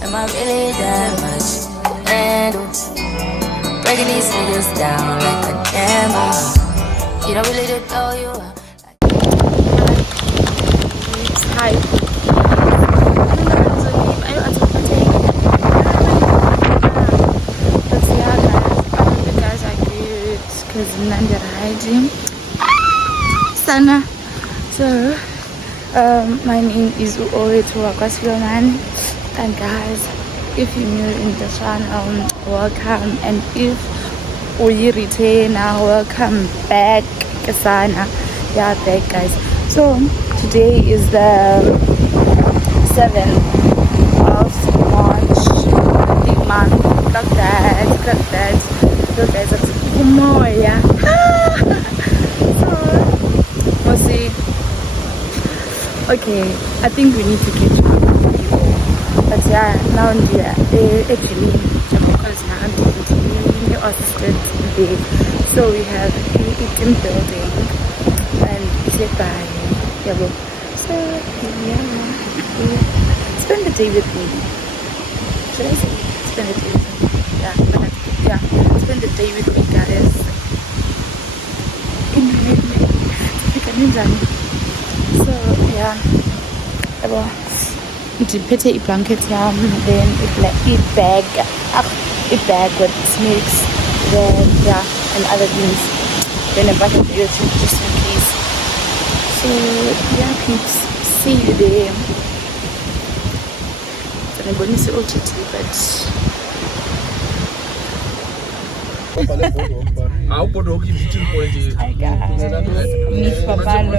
Am I really that much to handle? Breaking these niggas down like a camel. You don't really know you are. Hi. Sana. So, my name is Uoetu Akwasiloman, and guys, if you're new in the channel, welcome, and if we return, welcome back. Sana, yeah, back, guys. So today is the 7th of March, big month. Look that. So guys, it's Umoya. So we'll see. Okay, I think we need to catch up with people. But yeah, now actually because now I'm the assistant today. So we have a team building and said bye. Yeah, so yeah, spend the day with me. Should I say spend the day with me? Yeah, spend the day with me, guys. So yeah, ndiphethe iblanket yam, then a bag with snakes, then yeah, and other things, then a bucket of YouTube just in case. So yeah, peeps, see you there. So I'm going to say OTT, but hi guys, Papalo.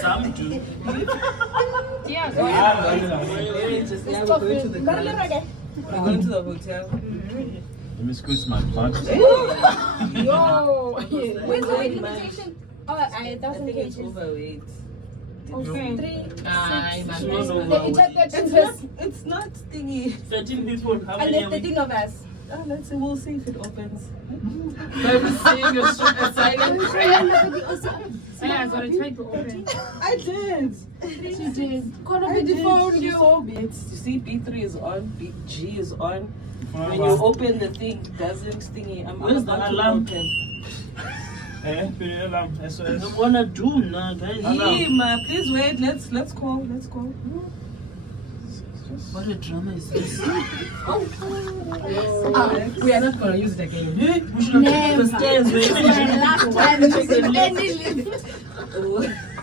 Some do. Yeah, we're going to the car. We're going to the hotel. Let me squeeze my butt. Yo, where's the invitation? Oh, I think it's overweight. Okay. 3, 6, it's not thingy. 13 people. How And many there's are we? 13 of us. Let's see, we'll see if it opens. I'm saying you're so silent. Yeah, so I tried to open. I did. She did. I did. You saw it. You see, B3 is on, G is on. When you open the thing, doesn't thingy. Where's the alarm? Open. SOS. I don't wanna do now, guys. Hima, please wait. Let's call. What a drama is this? We are not gonna use it again. We should have taken the stairs.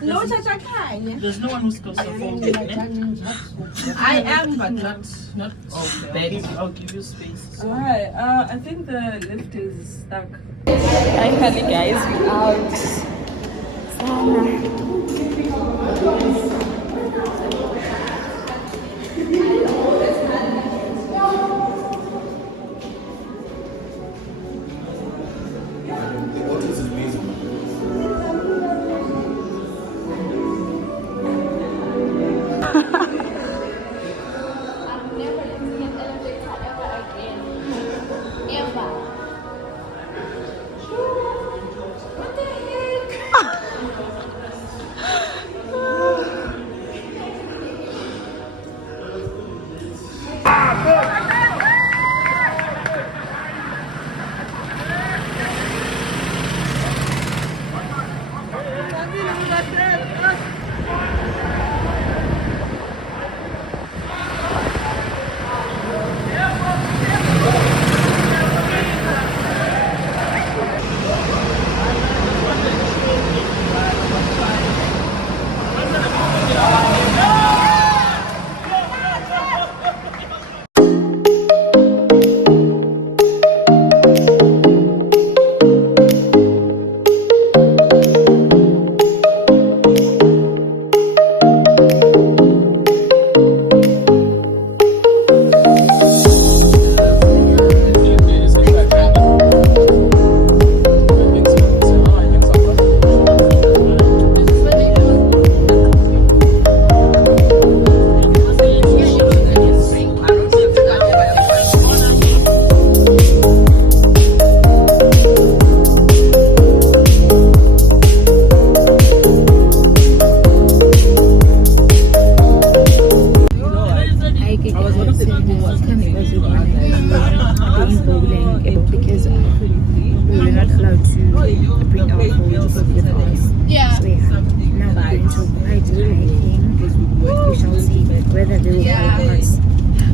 No, There's no one who's supposed to afford it. I am, but not Okay, I'll give you space. Alright, I think the lift is stuck. Finally, guys, we out. into quite everything. We shall see whether they will allow us.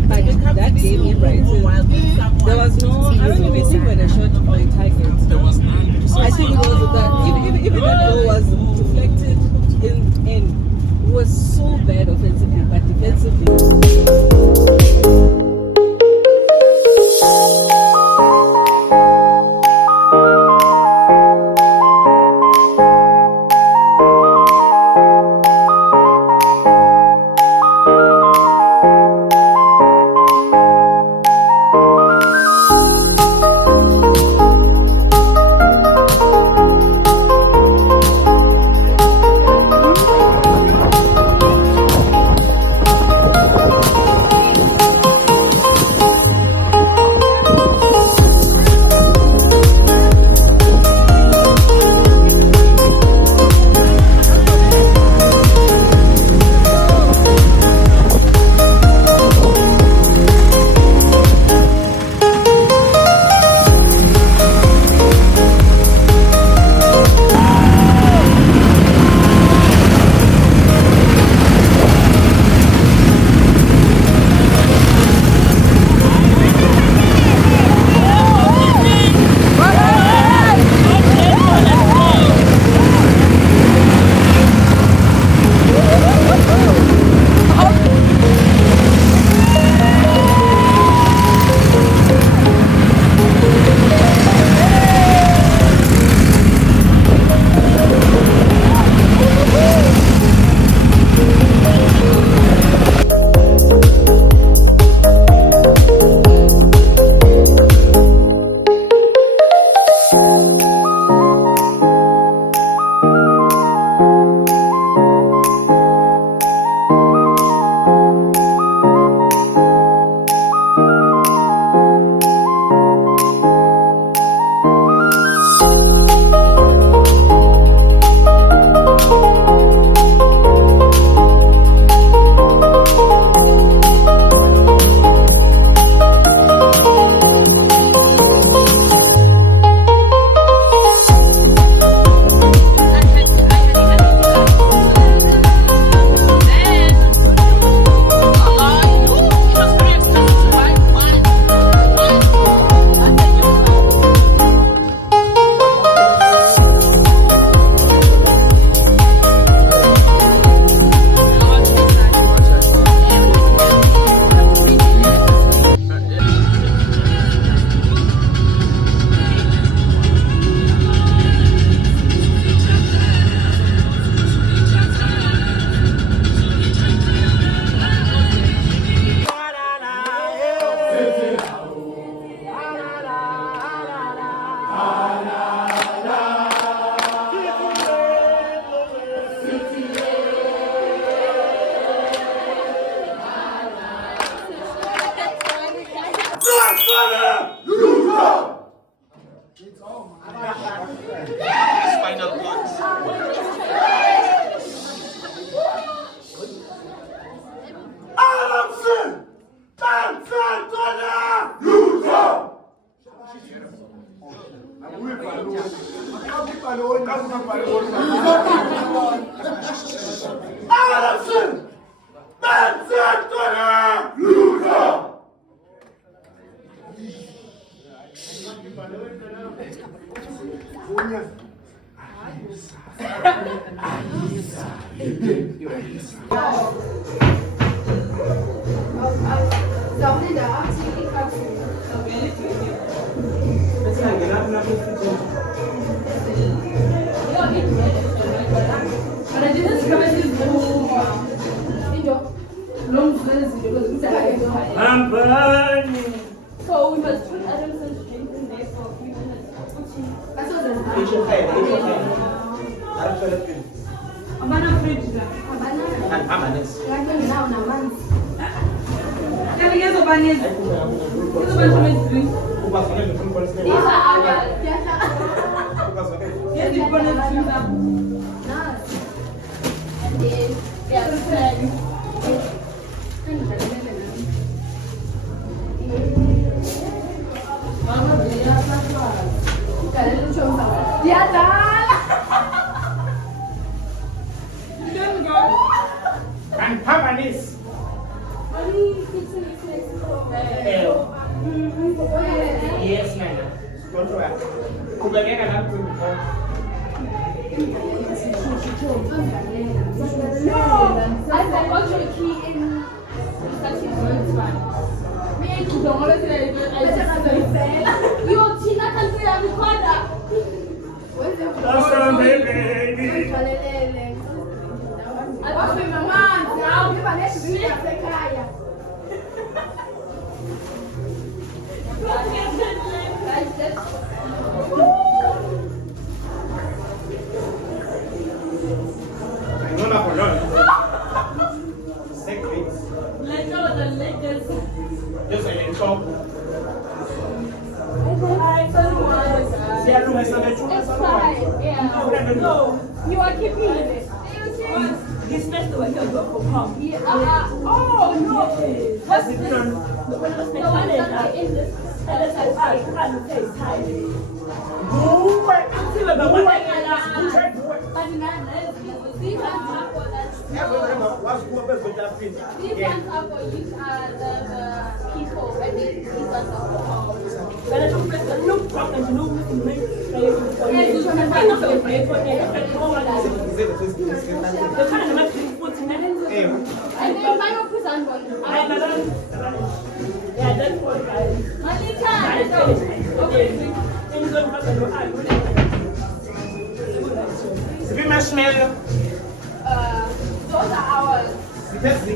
But that game in Brighton, there was no, I don't even think when they shot my target. I think it was that, if that goal was deflected in, it was so bad offensively, but defensively. I'm burning. So we must put Adamson's drink in there for a few minutes. That's what Abana fridge na. Can we get a banana? Get a banana drink. These are our. Get the banana drink up. And then kubegeka lapho ngikho. I forgot your key in starting one. Me and you don't want to say you Tina can say I'm recorder. That's from baby. I was with my mom. Now we are next to be a sekaya. Just a little. No, you are keeping it. This festival can go for pump. Oh no! What's the one that in this? Smell. Those are ours. This is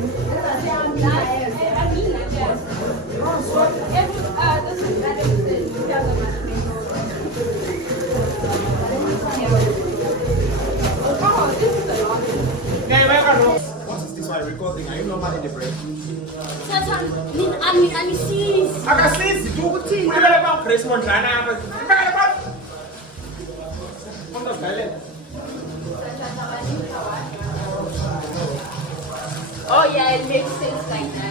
what is this one recording? Are you normal in the break? I can see it. You better about Christmas. Oh yeah, it makes sense like that.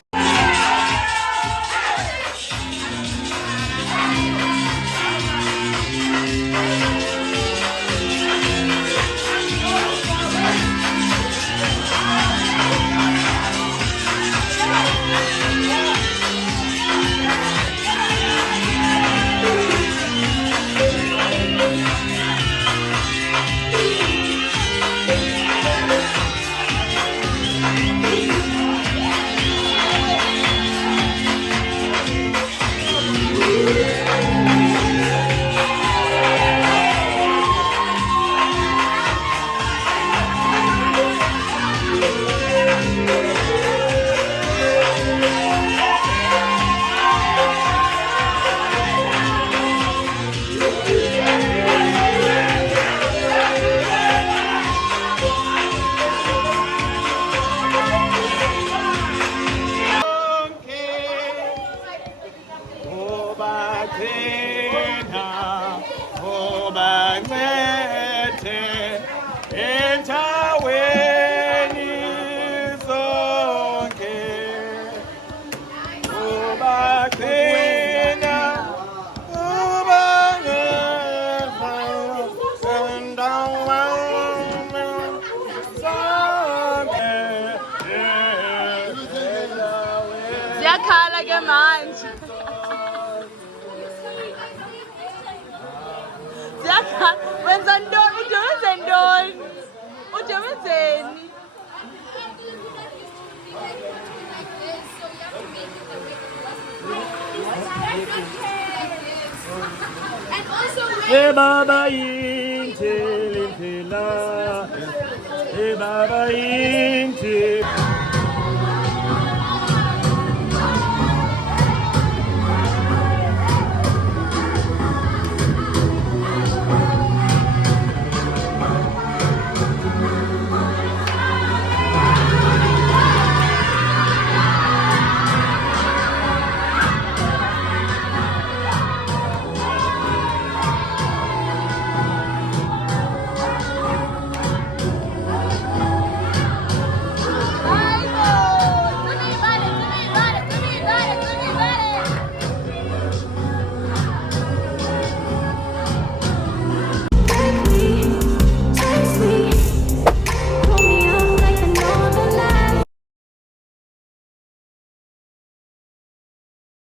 Ziyakhala ke manje. Ziyakhala. Wenza ntoni? Ude wenze ntoni? Ude wenzeni? Hey Baba Inti, Limpila. Hey Baba Inti.